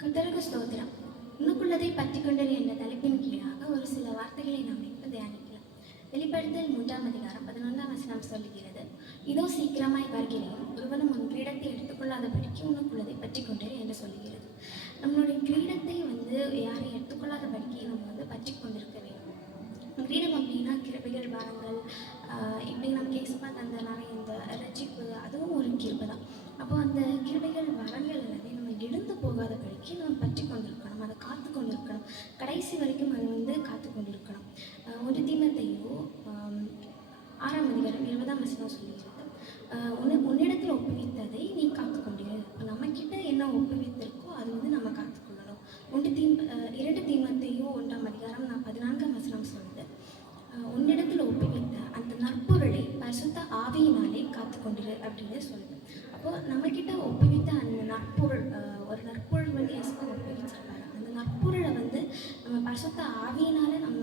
கர்த்தருக்கு ஸ்தோத்திரம். உனக்குள்ளதை பற்றி கொண்டது என்ற தலைப்பின் கீழாக ஒரு சில வார்த்தைகளை நாம் இப்ப தியானிக்கலாம். வெளிப்படுத்தல் 3ஆம் அதிகாரம் 11ஆம் வசனம் சொல்லுகிறது, இதோ சீக்கிரமாய் வருகிறேன், ஒருவனும் உன் கிரீடத்தை எடுத்துக்கொள்ளாதபடிக்கு உனக்குள்ளதை பற்றி கொண்டது என்று சொல்லுகிறது. நம்மளுடைய கிரீடத்தை யாரை எடுத்துக்கொள்ளாதபடிக்கு நம்ம பற்றி கொண்டிருக்க வேண்டும். கிரீடம் அப்படின்னா கிருபைகள் வரங்கள், இப்படி நம்ம கேஸ்மா தந்த நிறைய இந்த ரட்சிப்பு, அதுவும் ஒரு கிருபை தான். அப்போ அந்த கிருபைகள் வரங்கள் எல்லாமே நம்ம எழுந்து போகாதபடிக்கு நம்ம பற்றி கொண்டிருக்கணும், அதை காத்து கொண்டிருக்கணும், கடைசி வரைக்கும் அது காத்து கொண்டிருக்கணும். ஒரு தீமோத்தேயு 6ஆம் அதிகாரம் 20ஆம் வசனம் சொல்லியிருக்கு, உன்னிடத்தில் ஒப்புவித்ததை நீ காத்துக்கொண்டிரு. இப்போ நம்மக்கிட்ட என்ன ஒப்புவித்திருக்கோ அது நம்ம காத்துக்கொள்ளணும். 2 தீமோத்தேயு 1ஆம் அதிகாரம் 14ஆம் வசனம் சொல்லுது, உன்னிடத்தில் ஒப்புவித்த அந்த நற்பொருளை பரிசுத்த ஆவியினாலே காத்துக்கொண்டிரு அப்படின்னு சொல்லுது. அப்போது நம்மக்கிட்ட ஒப்புவித்த அந்த நற்பொருள், ஒரு நற்பொருள் எஸ்பா ஒப்புவிச்சிருக்காரு. அந்த நற்பொருளை நம்ம பரிசுத்த ஆவியினால நம்ம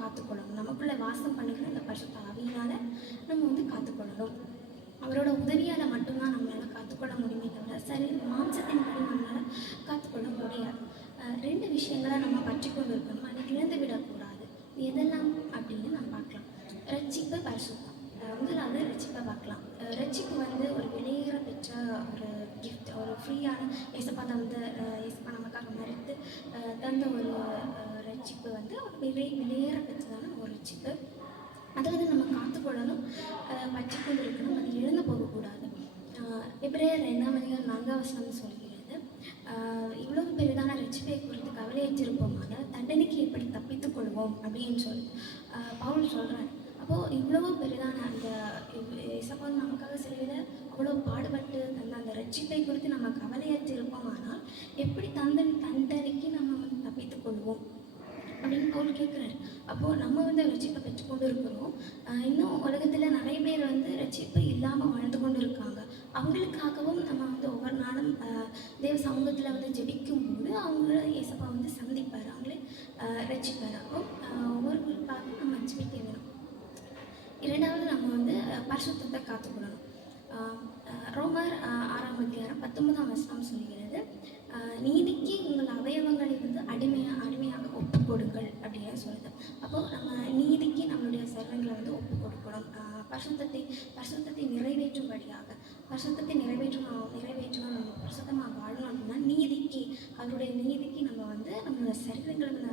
காத்துக்கொள்ளணும். நமக்குள்ளே வாசம் பண்ணுகிற அந்த பரிசுத்த ஆவியினால நம்ம காத்துக்கொள்ளணும். அவரோட உதவியால் மட்டும்தான் நம்மளால் காத்துக்கொள்ள முடியுமே தவிர சரி மாம்சத்தின்படி நம்மளால் காத்துக்கொள்ள முடியாது. 2 விஷயங்களை நம்ம பற்றி கொண்டு இருக்கணும், அதை இழந்து விடக்கூடாது. எதெல்லாம் அப்படின்னு நம்ம பார்க்கலாம். ரட்சிப்பு, பரிசுத்தம். முதலாவது ரட்சிப்பை பார்க்கலாம். ரட்சிப்பு ஒரு வெளியேற பெற்ற ஒரு கிஃப்ட், ஒரு ஃப்ரீயான ஏசப்பா ஏசப்பா நமக்காக மறுத்து தந்த ஒரு ரட்சிப்பு ஒரு வெளியேற பெற்றதான ஒரு ரட்சிப்பு. அதை நம்ம காத்துக்கொள்ளணும், பற்றி கொண்டு இருக்கணும், அது இழந்து போகக்கூடாது. எபிரேயர் 2ஆம் அதிகாரம் 4ஆம் வசனம் சொல்கிறது, இவ்வளவு பெரிதான ரட்சிப்பை குறித்து கவலையற்றிருப்போமானால் தண்டனைக்கு எப்படி தப்பித்துக் கொள்வோம் அப்படின்னு சொல்லி பவுல் சொல்கிறார். அப்போது இவ்வளோ பெரிதான அந்த ஏசப்பா நமக்காக சிலையில் அவ்வளோ பாடுபட்டு அந்த ரட்சிப்பை குறித்து நம்ம கவலையற்றிருப்போமானால் எப்படி தண்டனைக்கு நம்ம தப்பித்துக் கொள்வோம் அப்படின்னு பவுல் கேட்குறாரு. அப்போது நம்ம ரட்சிப்பை பெற்றுக்கொண்டு இருக்கிறோம். இன்னும் உலகத்தில் நிறைய பேர் ரட்சிப்பு இல்லாமல் வாழ்ந்து கொண்டு இருக்காங்க. அவங்களுக்காகவும் நம்ம ஒவ்வொரு நாளும் தேவ சமூகத்தில் ஜெபிக்கும் போது அவங்கள ஏசப்பா சந்திப்பார், அவங்களே ரட்சிப்பார். அப்போ ஒவ்வொரு குறிப்பாக நம்ம ஜெபிக்க வேணும். 2வது நம்ம பரிசுத்தத்தை காத்துக்கொள்ளணும். ரோமர் 6ஆம் அதிகாரம் 19ஆம் வசனம் சொல்கிறது, நீதிக்கு உங்கள் அவயவங்களை அடிமையாக ஒப்பு கொடுங்கள் அப்படின்னு சொல்லுது. அப்போது நம்ம நீதிக்கு நம்மளுடைய சரீரங்களை ஒப்பு கொடுக்கணும். பரிசுத்தத்தை நிறைவேற்றும்படியாக பரிசுத்தத்தை நிறைவேற்றணும், நம்ம பரிசுத்தமாக வாழணும் அப்படின்னா அவருடைய நீதிக்கு நம்ம நம்மளோட சரீரங்களை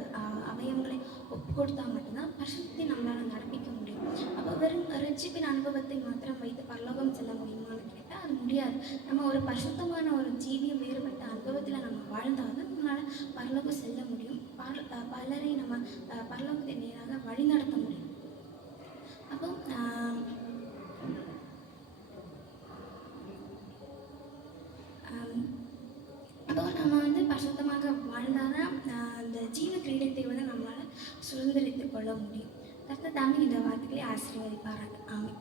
அவயவங்களை ஒப்பு கொடுத்தா மட்டும்தான் பரிசுத்தத்தை நம்மளால் நடப்பிக்க முடியும். அப்போ வெறும் ரட்சிப்பின் அனுபவத்தை மாத்திரம் வைத்து பரலோகம் செல்ல முடியுமான்னு கேட்டால் அது முடியாது. நம்ம ஒரு பரிசுத்தமான ஒரு ஜீவியம் வேறுபட்ட அனுபவத்தில் நம்ம வாழ்ந்தாலும் நம்மளால் பரலோகம் செல்ல முடியும். பலரை நம்ம பரலோகத்தை நேராக வழி நடத்த முடியும். அப்போ நம்ம பரிசுத்தமாக வாழ்ந்தாதான் அந்த ஜீவ கிரீடத்தை நம்மளால் சுதந்திரித்துக் கொள்ள முடியும். கர்த்தர் தாமே இந்த வார்த்தைகளை ஆசீர்வதிப்பாராக. ஆமென்.